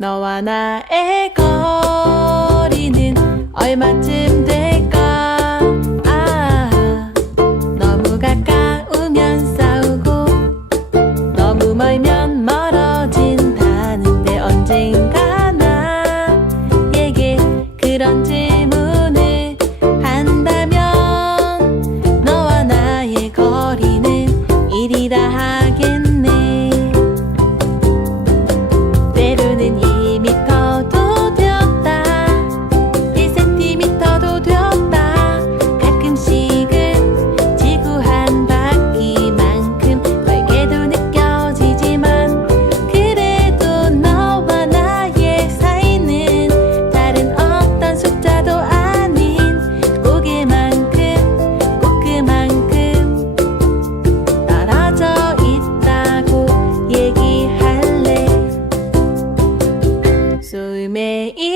너와 나의 거리는 얼마쯤 될까? 너무 가까우면 싸우고 너무 멀면 멀어진다는데 언젠가 나에게 그런 질문을 한다면 너와 나의 거리는 이리라 하겠네. 때로는 2m도 되었다, 1cm도 되었다. 가끔씩은 지구 한 바퀴만큼 멀게도 느껴지지만 그래도 너와 나의 사이는 다른 어떤 숫자도 아닌 꼭 그만큼 떨어져 있다고 얘기할래. 소울메이트